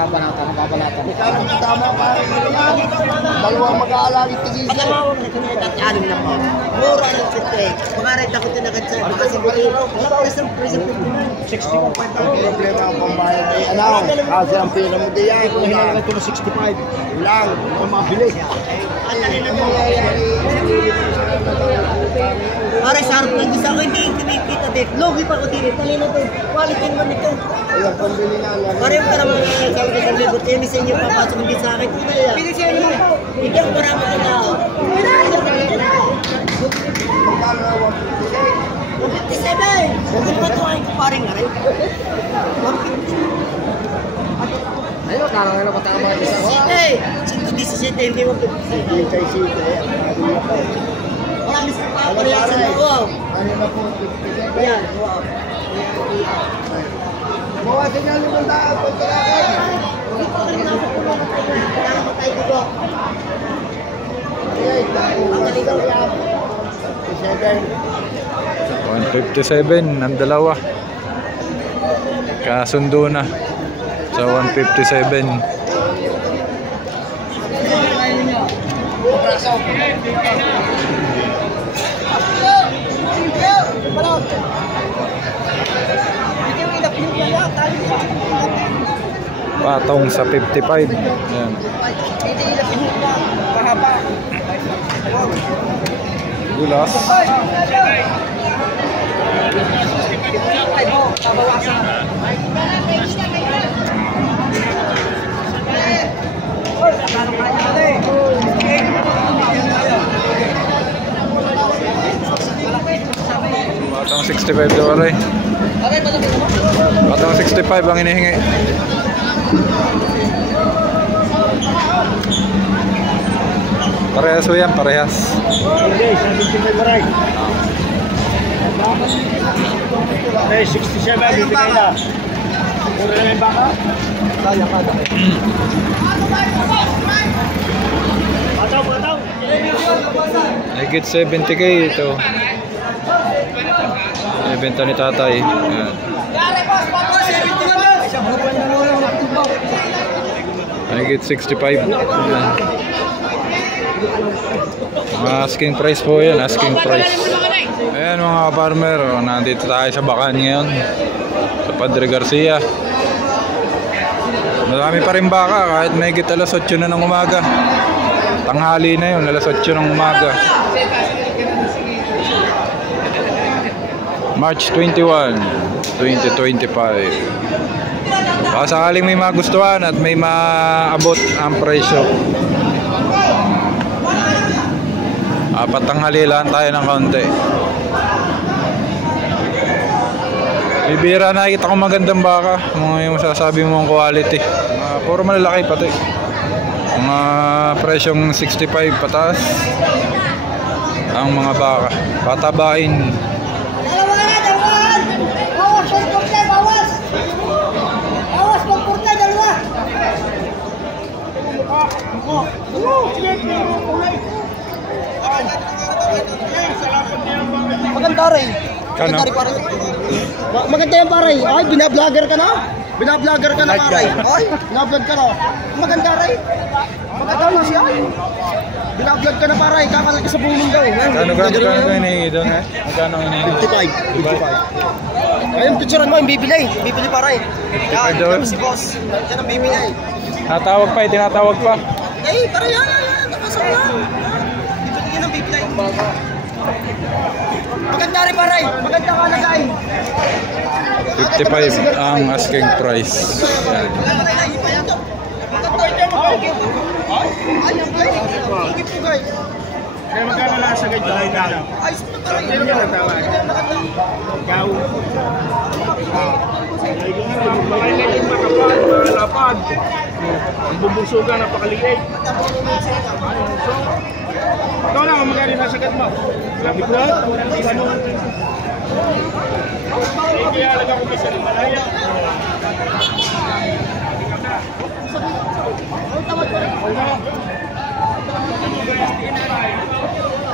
Nababalatan. Tama pa rin naman. Dalawang mag-aalala tigil siya. Pagkawa ko na kinatatalim na po. Mura ng 58. Pangarit ako tinagat sa kasi wala ko isang present 59. 61.5 ang problema ang pambayad. Ano? Kasi ang pera mo di yan. Kung hinalaga ito na 65. Lang. Ang mabilis. Pare, sarap na gusto ko hindi kumikita din. Logi pa ko din. Talino to. Quality naman ito. Ayun, pambili na lang. Pare, para mga sabi ko sa libot. Kaya misa inyo papasok hindi sa akin. Pili siya niyo. Hindi ako marami ka tao. Magkano na 157. Hindi ba ito ay kuparing na rin? 150. ayun, tarang na patama mga isa ko. Hey! 117, hindi mo 57. Marami sa pa, parehas sa wow. Ano na po, 57? Yan, wow. Bawasin nga yung tao, pagkakain. Hindi pa rin ako kailangan mo tayo dito. Ang naligaw yan. 157 ang dalawa. Kasundo na sa 157. Patong sa 55. Ayan. Gulas. Patong 65 daw rin. Patong 65 ang inihingi. Parehas o yan, parehas. Okay, 75 maray. Okay, 67, bibigay na. Puro na yung baka? Kaya ka na. Bataw! Higit 70k ito. Ibenta ni tatay. Ayan. Higit 65. Ayan. Asking price po yan, asking price. Ayan mga farmer, nandito tayo sa Bacan ngayon sa Padre Garcia. Marami pa rin baka kahit may higit alas 8 na ng umaga. Tanghali na yun, alas 8 ng umaga. March 21, 2025. Baka sakaling may magustuhan at may maabot ang presyo. Patanghali lang tayo ng kaunti. Bibira, nakikita ko magandang baka. Yung masasabi mong quality. Puro malalaki pati. Mga presyong 65 pataas. Ang mga baka. Patabain. Maganda rin. Kano? Maganda yan pare. Ay, binablogger ka na? Binablogger ka na pare. Ay, binablog ka na. Maganda rin. Maganda lang siya. Binablog ka na pare. Kakalag ka sa bumong daw. Kano hinihingi doon? Magkano hinihingi? 55. Ayun, picturean mo yung bibili. Bibili pare. Yan, si boss. Yan ang bibili. Tinatawag pa. Eh, pare yan. Nakasama lang. Bibili yan ang bibili. Maganda rin pare. Maganda ka lagay. 55 ang asking price. Yan. Kaya magkano lang sa ganyan? Ay, pare. Sino ba nagtawag? Ikaw. Makailan makapal, malapad. Ang bubungsugan, napakaliit. Ikaw na, magkano na sagad mo? Sabi ko, kaya alaga ko bisa ng malaya.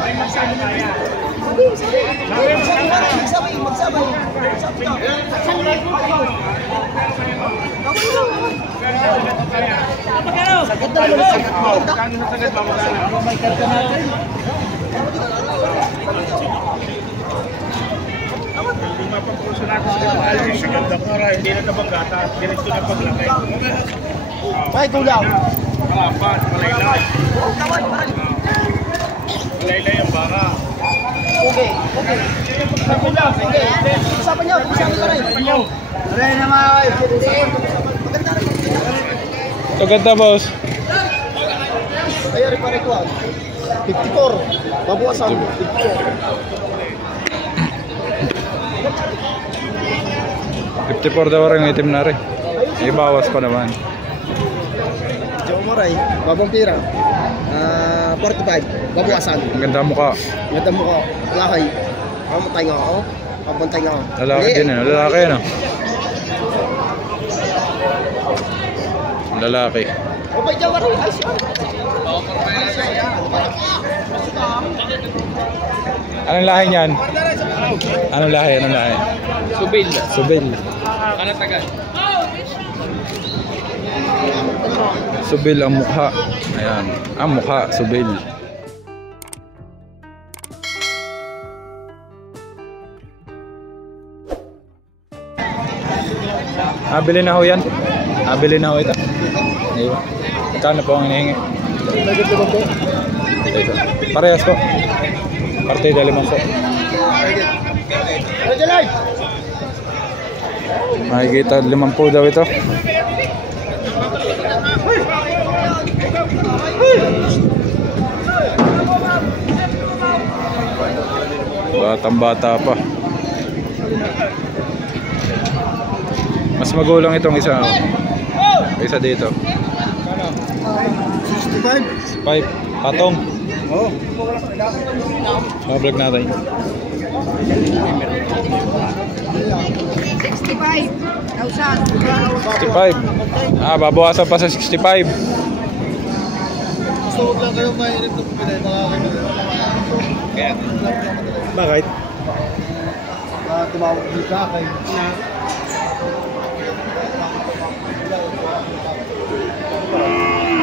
Ay, magsama na yan. Magsabay. Ganda naman ito. Kano sa sagad mo? May karta natin. Hindi mapapulso natin sa kapal. Sa ganda ko rin. Hindi na nabanggata. Diretso na paglakay. Ay, kulang. Apat, malaylay. Malaylay ang bara. Okay. Usapan niya. Usapan niya pa rin. Aray na mga Maganda rin. Ito ganda, boss. Kaya rin pare ko. 54. Babuwasan. 54 daw rin ang itim na rin. Ibawas pa naman. Joe Moray. Babang pira. 45. Babuwasan. Ang ganda mukha. Ganda mo ko. Lakay. Pamantay nga ako. Pamantay nga ako. Lalaki din eh. Lalaki ano? Lalaki. O ba dyan rin? Ay siya. Anong lahi niyan? Anong lahi? Subil. Subil. Ano tagal? Subil ang mukha. Ayan. Ang mukha, subil. Bili na ho yan. Bili na ho ito. Ayun. Magkano po ang hinihingi? Ito. Parehas po. Partida 5 po. Makikita 5 po daw ito. Batang-bata pa. Mas magulang itong isa. Isa dito. 65. 5. Patong. Oo. Vlog natin. 65. Babawasan pa sa 65. Gusto ko lang kayo mainit na pumilay. Kaya. Bakit? Tumawag din ka kay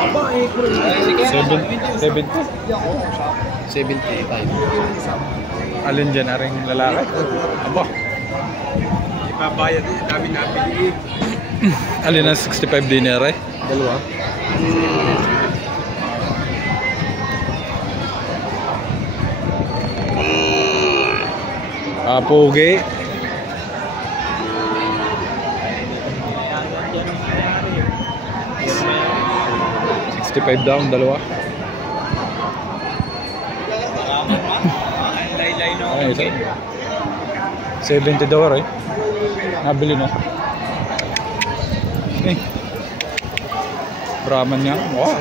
Aba, 70. 75. Alin dyan? Aring lalaki? Aba. Ipabayad din namin napili. Alin na 65 dinar eh? Dalawa. Pugi. $65 down, dalawa. Ay, ito. $70 eh. Nabili na. Brahman niya. Wow.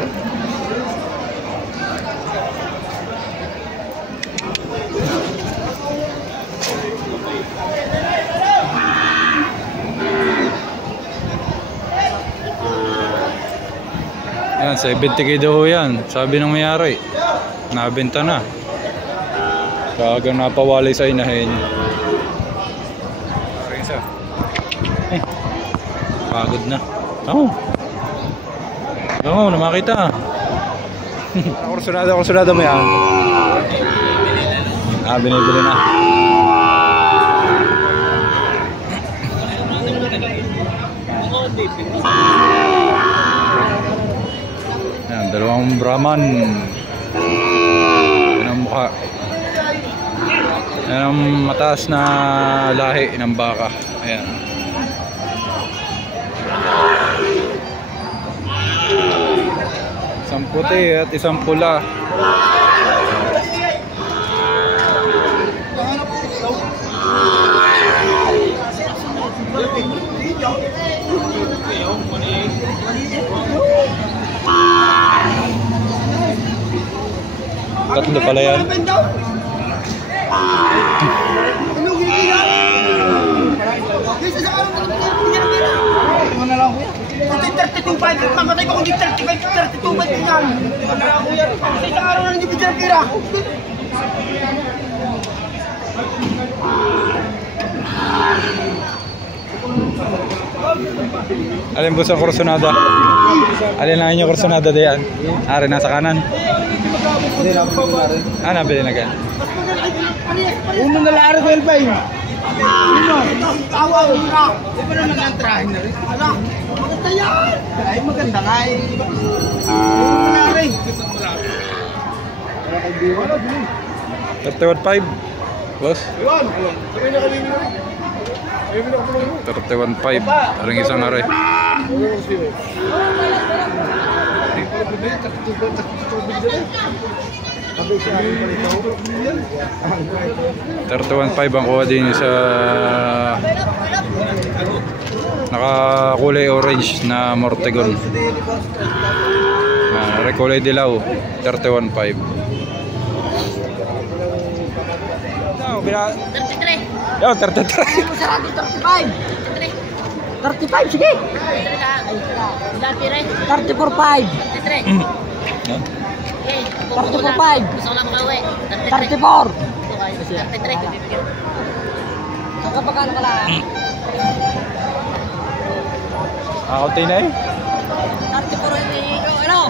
Yan, 70k daw yan. Sabi ng mayari. Nabenta na. Kagang napawalay sa inahin. Isa. Pagod na. Oo, na makita. Kursunada mo yan. Binibili na. Yan, dalawang Brahman. Yan ang mukha. Yan ang mataas na lahi ng baka. Ayan. Isang puti at isang pula. Tatlo pala yan. Mamatay ko kung di 32 ba't yan? Sa isang araw na hindi bigyan ng pira. Alin po sa kursunada? Alin ang inyong kursunada diyan? Ari nasa kanan. Hindi na po na rin. Nabili na gan. Uno na laro ko pa yun. Tawa mo na. Di ba naman ang trahin na rin? Ala, maganda yan. Ay, maganda nga eh. Wala rin. 31.5. Boss. 31.5. Aring isang are. $31.5 ang kuha din sa nakakulay orange na Mortegon. Rekulay dilaw, 31.5. 33. Yo, 33. 35, sige. 34.5. 33. 34.5. Gusto ko lang makawi. 34. 33. Saka magkano ka lang? Ako na eh. 34 yung ano?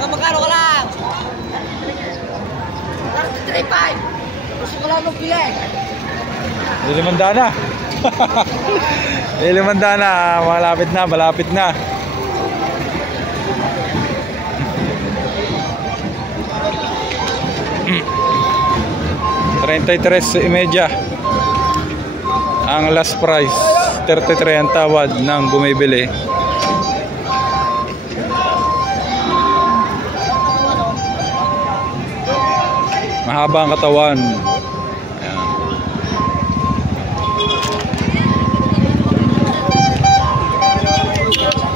Magkano ka lang? 33.5. Gusto ko lang magpili. Lilimanda na. Lilimanda na. Malapit na, malapit na. $33.5 ang last price. 33 ang tawad ng bumibili. Mahaba ang katawan. Ayan.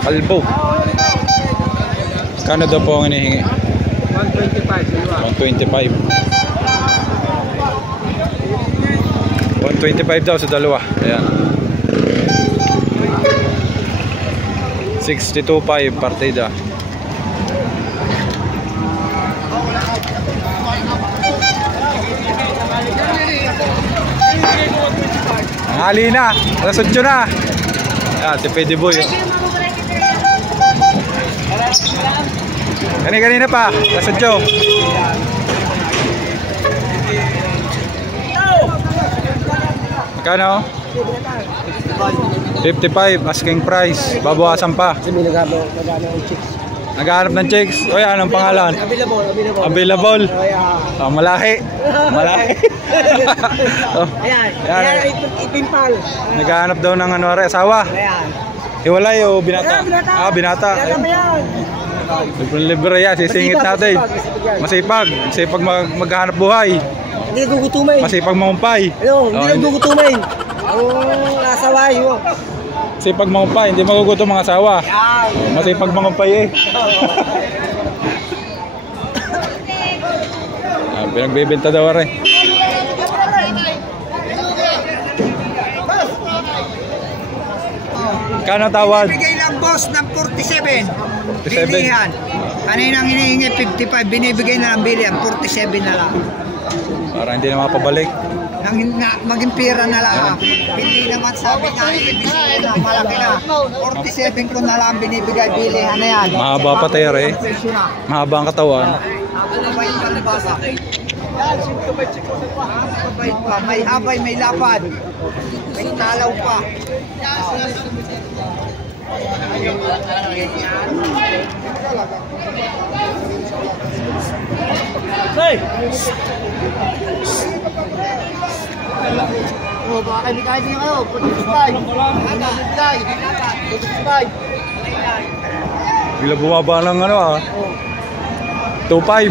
Kalbo. Kano daw po ang hinihingi? 125. 125 daw sa dalawa. Ayan. 62.5 partida. Ang hali na. Alas 8 na. Ayan, si Pwede Boy. Kanina pa. Alas 8. Magkano? 55 asking price. Babawasan pa. Naghahanap ng chicks. O yan, anong pangalan? Available. Oh, malahi. Malahi. Oh, Ayan, ipimpal. naghahanap daw ng ano, asawa. Ayan. Hiwalay o binata? Ah, binata. Libre yan, sisingit natin. Masipag. Masipag maghanap buhay. Hindi nagugutumay. Masipag mangumpay. Ano, hindi nagugutumay. Ang asaway mo. Masipag mangumpay, hindi magugutom mga asawa. Masipag mangumpay eh. Pinagbibenta daw rin. Kano tawad? Bigay lang boss ng 47. 47. Bilihan. Kaninang hinihingi 55, binibigay na lang bilihan, 47 na lang. Para hindi na mapabalik. Maging pira na lang. Hindi naman sabi nga, ibigay na, malaki na. 47 ko na lang binibigay, bilihan na yan. Mahaba pa tayo eh. Mahaba ang katawan. Mabait pa ng basa. Mabait pa, may habay, may lapad. May talaw pa. Hey! Oh, baka kaya niyo kayo. 45. 45. Bigla bumaba ng ano ah. 2.5.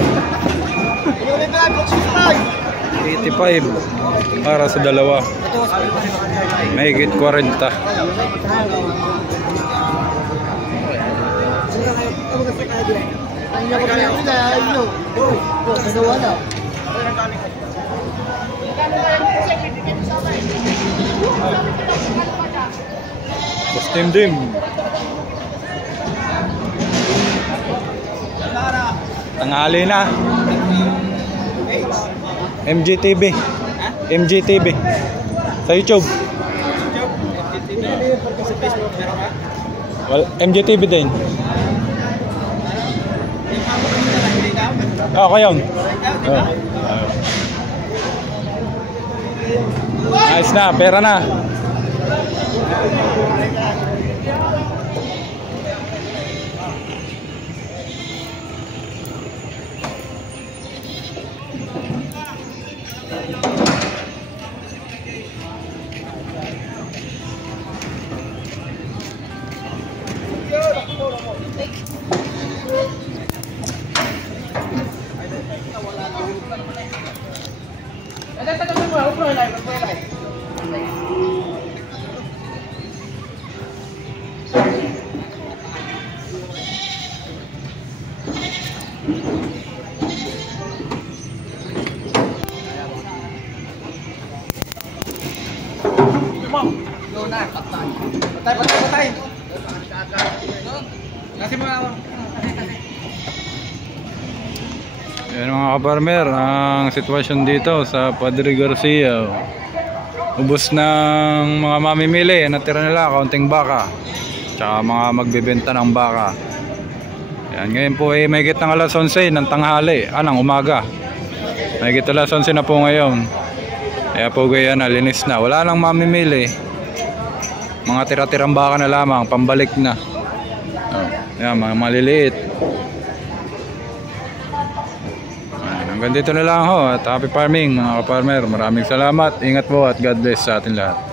85 para sa dalawa. Mahigit 40. Custom dim. Tanghali na. MGTV. MGTV. Sa YouTube. MJTV din. Kayong. Ayos na, pera na. Patay. Kasi mga Yan mga kaparmer, ang sitwasyon dito sa Padre Garcia. Ubos ng mga mamimili, natira nila kaunting baka, tsaka mga magbebenta ng baka. Yan, ngayon po ay mahigit ng alas 11 ng tanghali, ng umaga. Mahigit alas 11 na po ngayon. Kaya po gaya na, linis na, wala nang mamimili. Mga tira-tirang baka na lamang, pambalik na. Yan, mga maliliit. Hanggang dito na lang ho, at happy farming mga kaparmer. Maraming salamat, ingat po at God bless sa atin lahat.